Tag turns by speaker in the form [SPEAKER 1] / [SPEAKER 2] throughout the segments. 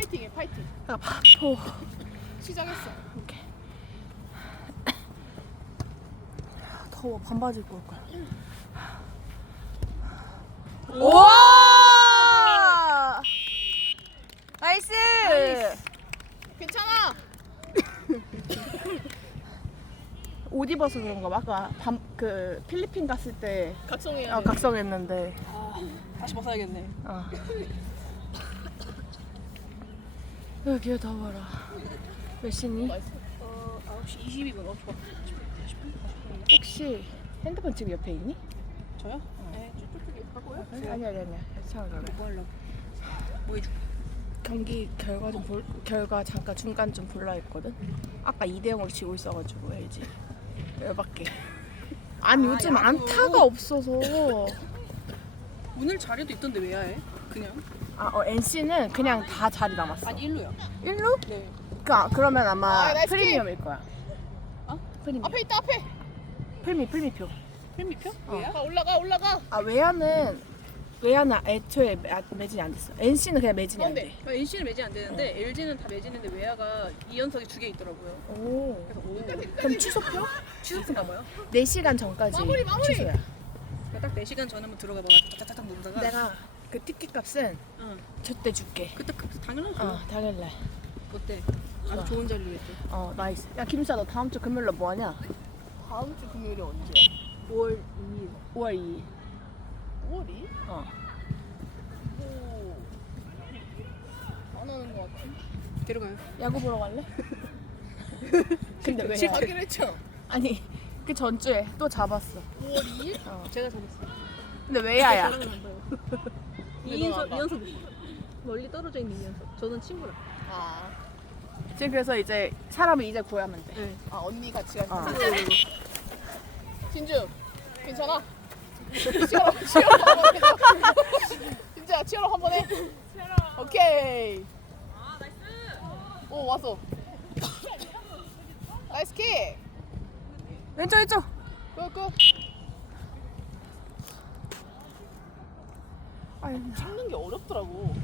[SPEAKER 1] 파이팅해 파이팅.
[SPEAKER 2] 아, 파포.
[SPEAKER 1] 시작했어.
[SPEAKER 2] 오케이. 더워 반바지 입고 올 거야. 우와! 나이스!
[SPEAKER 1] 괜찮아.
[SPEAKER 2] 옷 입어서 그런가 봐. 아까 밤, 그 필리핀 갔을 때
[SPEAKER 1] 각성해야
[SPEAKER 2] 어, 각성했는데.
[SPEAKER 1] 다시 벗어야겠네.
[SPEAKER 2] 어. 여기 더워라. 몇 시니?
[SPEAKER 1] 어 9시 22분. 어 좋아.
[SPEAKER 2] 혹시 핸드폰 지금 옆에 있니?
[SPEAKER 1] 저요? 네. 쭉쭉쭉 하고요.
[SPEAKER 2] 아니 아니 아니. 아니. 괜찮아.
[SPEAKER 1] 뭐 하려고? 뭐 해줄까?
[SPEAKER 2] 경기 결과 좀 볼, 결과 잠깐 중간 좀 볼라 했거든. 아까 2대 0으로 지고 있어가지고 LG 열받게. 아니
[SPEAKER 1] 아,
[SPEAKER 2] 요즘
[SPEAKER 1] 야구.
[SPEAKER 2] 안타가 없어서.
[SPEAKER 1] 오늘 자리도 있던데 왜 야 해? 그냥?
[SPEAKER 2] 아 어, NC는 그냥 다 자리 남았어.
[SPEAKER 1] 아니 일루야.
[SPEAKER 2] 1루?
[SPEAKER 1] 네.
[SPEAKER 2] 그, 아, 그러면 아마
[SPEAKER 1] 아, 나이스
[SPEAKER 2] 프리미엄일 거야.
[SPEAKER 1] 어?
[SPEAKER 2] 프리미엄.
[SPEAKER 1] 앞에 있다 앞에.
[SPEAKER 2] 프리미 프리미표.
[SPEAKER 1] 팬미표?
[SPEAKER 2] 어.
[SPEAKER 1] 왜야? 가 올라가 올라가.
[SPEAKER 2] 아 외야는 외야는 애초에 매, 아, 매진이 안 됐어. NC는 그냥 매진이 안 돼.
[SPEAKER 1] NC는 매진 안 되는데 LG는 다 매진인데 외야가 2연석이 두 개 있더라고요.
[SPEAKER 2] 오.
[SPEAKER 1] 그래서 오.
[SPEAKER 2] 그럼 취소표?
[SPEAKER 1] 취소인가 봐요.
[SPEAKER 2] 4시간 전까지
[SPEAKER 1] 마무리, 마무리!
[SPEAKER 2] 취소야.
[SPEAKER 1] 딱 4시간 전에만 들어가 봐. 타타타타 누르다가
[SPEAKER 2] 내가 그 티켓 값은
[SPEAKER 1] 응.
[SPEAKER 2] 저때 줄게.
[SPEAKER 1] 그때 그 당연하지.
[SPEAKER 2] 어, 당일날.
[SPEAKER 1] 어때? 아주
[SPEAKER 2] 좋아.
[SPEAKER 1] 좋은 자리로 했대.
[SPEAKER 2] 어, 나이스. 야, 김수야, 너 다음 주 금요일로 뭐 하냐?
[SPEAKER 1] 다음 주 금요일이 언제야? 5월 2일.
[SPEAKER 2] 5월 2일.
[SPEAKER 1] 5월이?
[SPEAKER 2] 어.
[SPEAKER 1] 오. 안 하는 것 같아. 데려가요.
[SPEAKER 2] 야구 보러 갈래? 근데 왜?
[SPEAKER 1] 실패기로 했죠.
[SPEAKER 2] 아니, 그 전주에 또 잡았어.
[SPEAKER 1] 5월 2일?
[SPEAKER 2] 어.
[SPEAKER 1] 제가 잡았어요.
[SPEAKER 2] 근데 왜 야야?
[SPEAKER 1] 저랑은 안 봐요.
[SPEAKER 2] 왜
[SPEAKER 1] 이인석? 이연석 멀리 떨어져 있는 이연석. 저는 친구랑.
[SPEAKER 2] 아. 지금 그래서 이제 사람을 이제 구하면 돼.
[SPEAKER 1] 네.
[SPEAKER 3] 아 언니 같이 가는
[SPEAKER 2] 어.
[SPEAKER 3] 진주 괜찮아? 치열업 치열업 한번 해 진주야 치열업 한번 해 오케이 오 왔어 나이스 킥
[SPEAKER 2] 왼쪽, 왼쪽. 아유,
[SPEAKER 3] 찍는 게 어렵더라고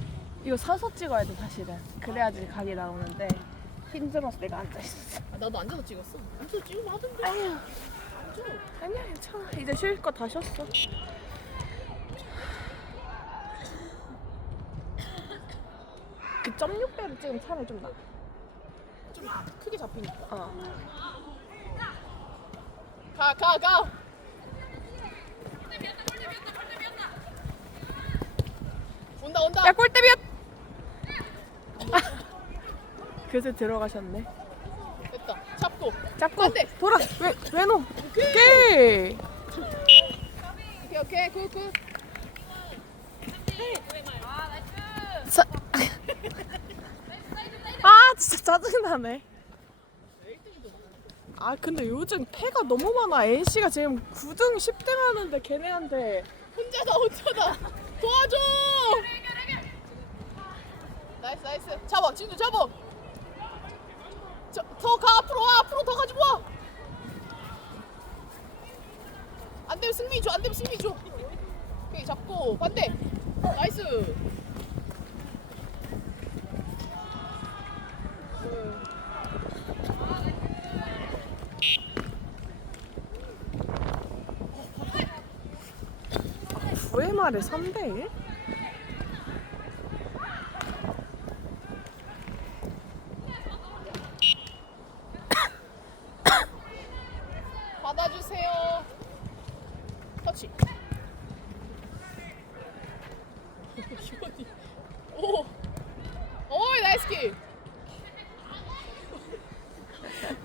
[SPEAKER 2] 이거 서서 찍어야 돼, 사실은. 그래야지 각이 나오는데. 힘들어서 내가 앉아있었어.
[SPEAKER 3] 아, 나도 앉아서 찍었어 앉아서 찍으면 하던데
[SPEAKER 2] 아니야. 아니야, 괜찮아. 이제 쉴 거 다 쉬었어. 그 점육배를 찍으면 차라리 좀 나.
[SPEAKER 3] 좀 크게 잡히니까
[SPEAKER 2] 어.
[SPEAKER 3] 가 가, 가. 온다 온다
[SPEAKER 2] 야, 골대 비었! 그새 들어가셨네.
[SPEAKER 3] 됐다 잡고
[SPEAKER 2] 잡고
[SPEAKER 3] 안 돼.
[SPEAKER 2] 돌아. 왜 왼호. 오케이.
[SPEAKER 3] 오케이 오케이 굿 굿
[SPEAKER 2] 사... 아 진짜 짜증 나네. 아 근데 요즘 패가 너무 많아. NC가 지금 9등 10등 하는데 걔네한테
[SPEAKER 3] 혼자다 혼자다. 도와줘! 나이스 나이스. 잡아 진주 잡아. 더가 앞으로 와 앞으로 더 가지고 와. 안 되면 승리 줘 안 되면 승리 줘. 오케이 잡고 반대. 나이스
[SPEAKER 2] VMR에 3대 1?
[SPEAKER 3] 받아주세요. 터치. 오. 오이 나이스 킥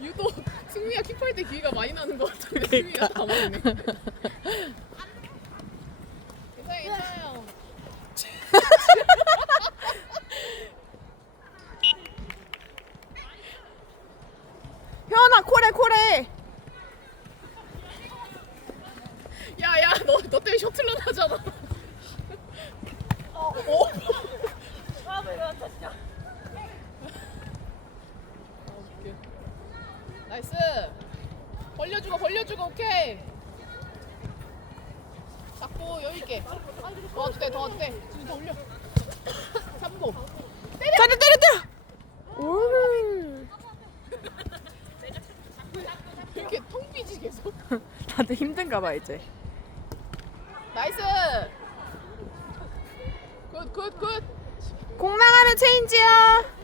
[SPEAKER 3] 유독 승미가 킥할 때 기회가 많이 나는 것 같아요 승미가 가만히 있네 나이스. 벌려주고 벌려주고 오케이. 잡고 여유 있게. 더 어때 더 어때. 지금 더 올려. 잡고. 때려
[SPEAKER 2] 때려 때려. 오늘 이렇게 통 삐지 계속. 다들 힘든가 봐 이제.
[SPEAKER 3] 나이스. 굿 굿 굿.
[SPEAKER 2] 공 나가면 체인지야.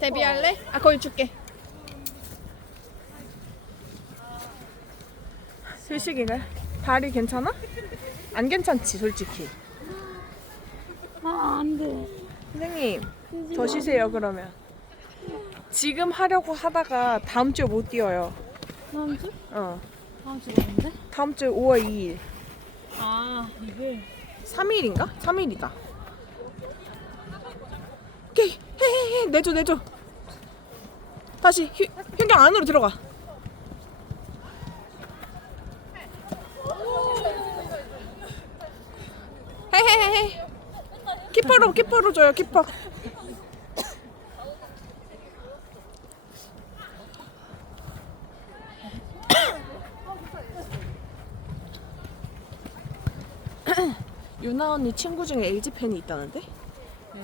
[SPEAKER 2] 데뷔할래? 아 거기 줄게. 슬식이네. 다리 괜찮아? 안 괜찮지 솔직히.
[SPEAKER 4] 아, 안 돼.
[SPEAKER 2] 선생님 더 쉬세요 그러면. 지금 하려고 하다가 다음 주에 못 뛰어요.
[SPEAKER 4] 다음 주?
[SPEAKER 2] 어.
[SPEAKER 4] 다음 주 뭔데?
[SPEAKER 2] 다음 주 5월 2일.
[SPEAKER 4] 아, 이게.
[SPEAKER 2] 3일인가? 3일이다. 오케이. 헤헤헤. 내줘, 내줘. 다시 휴, 현경 안으로 들어가. 헤헤헤. 키퍼로 키퍼로 줘요. 키퍼. 유나 언니 친구 중에 LG 팬이 있다는데?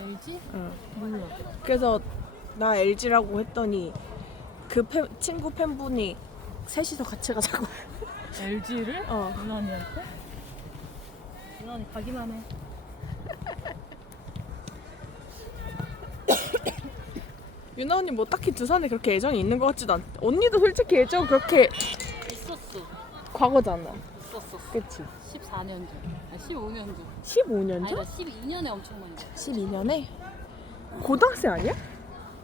[SPEAKER 4] LG?
[SPEAKER 2] 응.
[SPEAKER 4] 몰라.
[SPEAKER 2] 그래서 나 LG라고 했더니 그 팬, 친구 팬분이 셋이서 같이 가자고.
[SPEAKER 4] LG를?
[SPEAKER 2] 어.
[SPEAKER 4] 유난이한테? 유난이 가기만 해.
[SPEAKER 2] 유나 언니 뭐 딱히 두산에 그렇게 애정이 있는 것 같지도 않. 언니도 솔직히 애정 그렇게
[SPEAKER 4] 있었어.
[SPEAKER 2] 과거잖아.
[SPEAKER 4] 있었어.
[SPEAKER 2] 그치?
[SPEAKER 4] 14년 전. 아니, 15년 전.
[SPEAKER 2] 15년
[SPEAKER 4] 아니다,
[SPEAKER 2] 전?
[SPEAKER 4] 12년에 엄청 많이 봤어.
[SPEAKER 2] 12년에? 고등학생 아니야?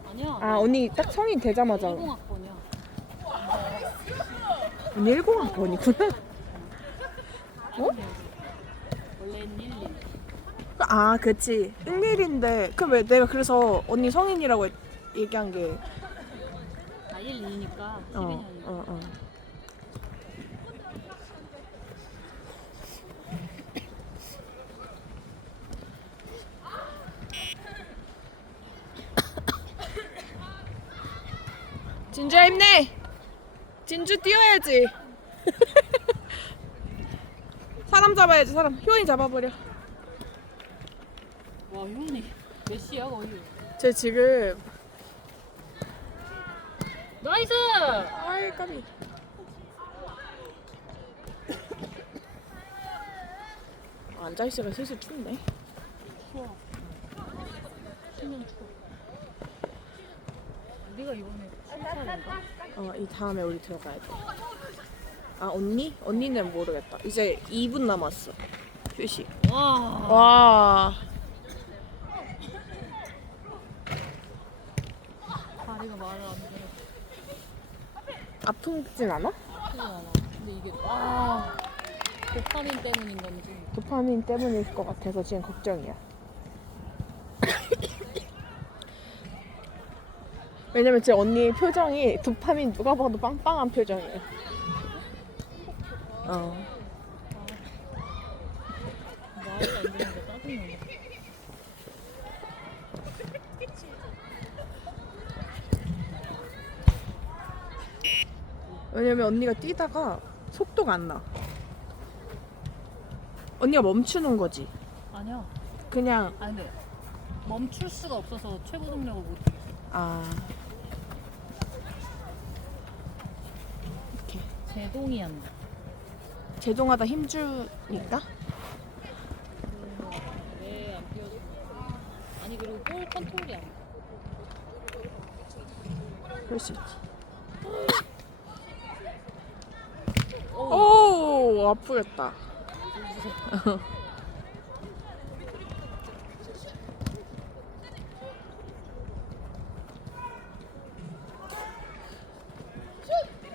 [SPEAKER 4] 아니야.
[SPEAKER 2] 아 언니 딱 성인 되자마자
[SPEAKER 4] 10학번이야.
[SPEAKER 2] 언니 10학번이구나. 어?
[SPEAKER 4] 원래는 11.
[SPEAKER 2] 아 그치 11인데 그왜 내가 그래서 언니 성인이라고 했- 얘기한 게
[SPEAKER 4] 아, 1, 2니까 12년이야.
[SPEAKER 2] 어, 어, 진주야 힘내. 진주 뛰어야지. 사람 잡아야지 사람. 효인이 잡아버려.
[SPEAKER 4] 와, 효은이 몇 시야, 거의?
[SPEAKER 2] 쟤 지금
[SPEAKER 4] 나이스!
[SPEAKER 2] 아이 까비. 앉아 있으니까 슬슬 춥네.
[SPEAKER 4] 추워. 신년 추워. 우리가 이번에 출사인가?
[SPEAKER 2] 어, 이 다음에 우리 들어가야 돼. 아, 언니? 언니는 모르겠다. 이제 2분 남았어. 휴식.
[SPEAKER 4] 와.
[SPEAKER 2] 와.
[SPEAKER 4] 다리가 말을 안 들어.
[SPEAKER 2] 아프진 않아?
[SPEAKER 4] 크지 않아. 근데 이게 와 도파민 때문인 건지
[SPEAKER 2] 도파민 때문일 것 같아서 지금 걱정이야. 왜냐면 제 언니 표정이 도파민 누가 봐도 빵빵한 표정이에요. 어. 왜냐면 언니가 뛰다가 속도가 안 나. 언니가 멈추는 거지.
[SPEAKER 4] 아니야.
[SPEAKER 2] 그냥
[SPEAKER 4] 아니 근데 멈출 수가 없어서 최고 동력을 못.
[SPEAKER 2] 아 이렇게
[SPEAKER 4] 제동이 안 돼.
[SPEAKER 2] 제동하다 힘주니까.
[SPEAKER 4] 왜안 거야? 아니 그리고 볼 컨트롤이 안 돼.
[SPEAKER 2] 그럴 수 있지. 오 아프겠다.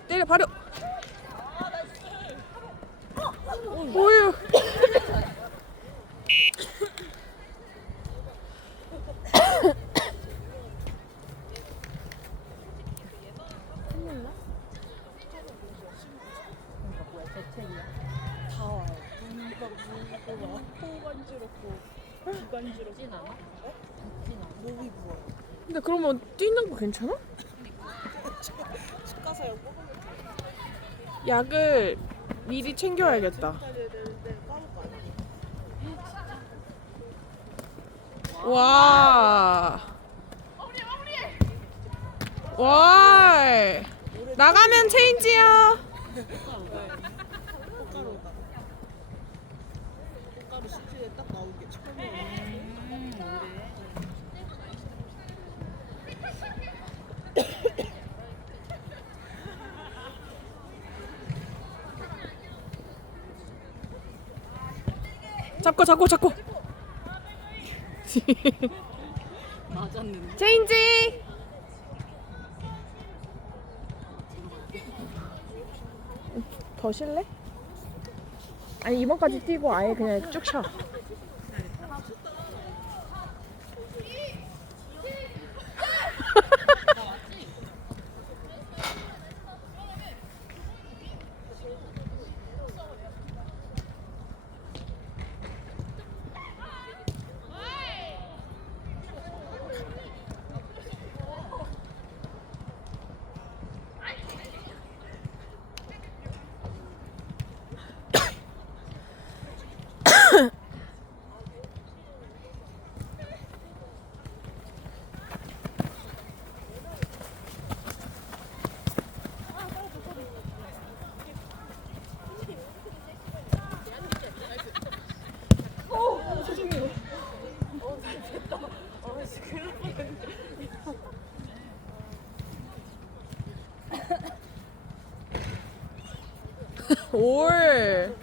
[SPEAKER 2] 때려 바로. 오유.
[SPEAKER 4] 진 않아. 목이 부어.
[SPEAKER 2] 근데 그러면 뛰는 거 괜찮아? 약을 미리 챙겨야겠다. 와. 와. 나가면 체인지요. 잡고 잡고 잡고.
[SPEAKER 4] 맞았는데.
[SPEAKER 2] 체인지. 더 실래? 아니 이번까지 뛰고 아예 그냥 쭉 쉬어. 올.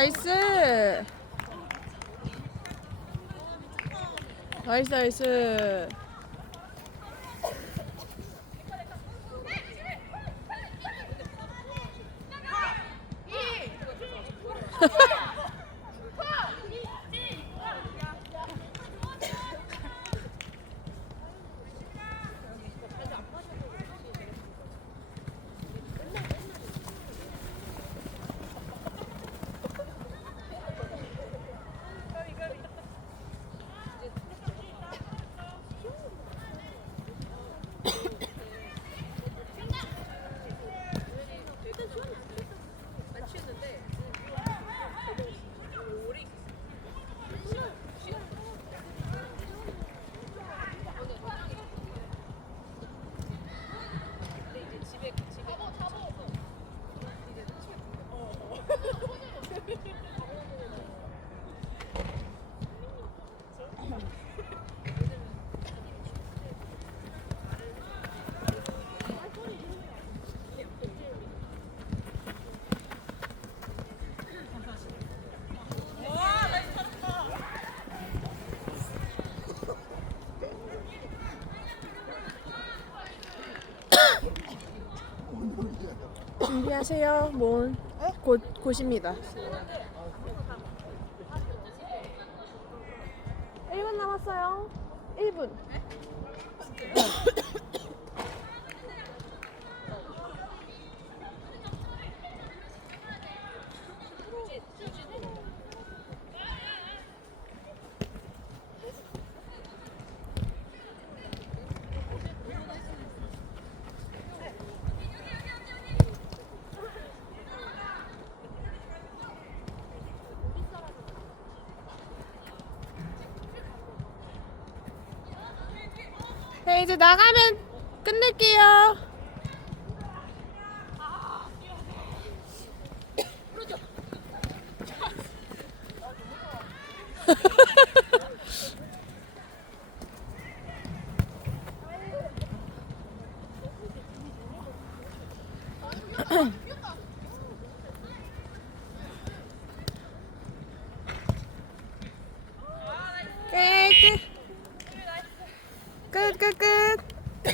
[SPEAKER 2] 나이스. 나이스 나이스. 준비하세요. 뭔? 곧 곧입니다. 1분 남았어요. 1분. 네, 이제 나가면 끝낼게요.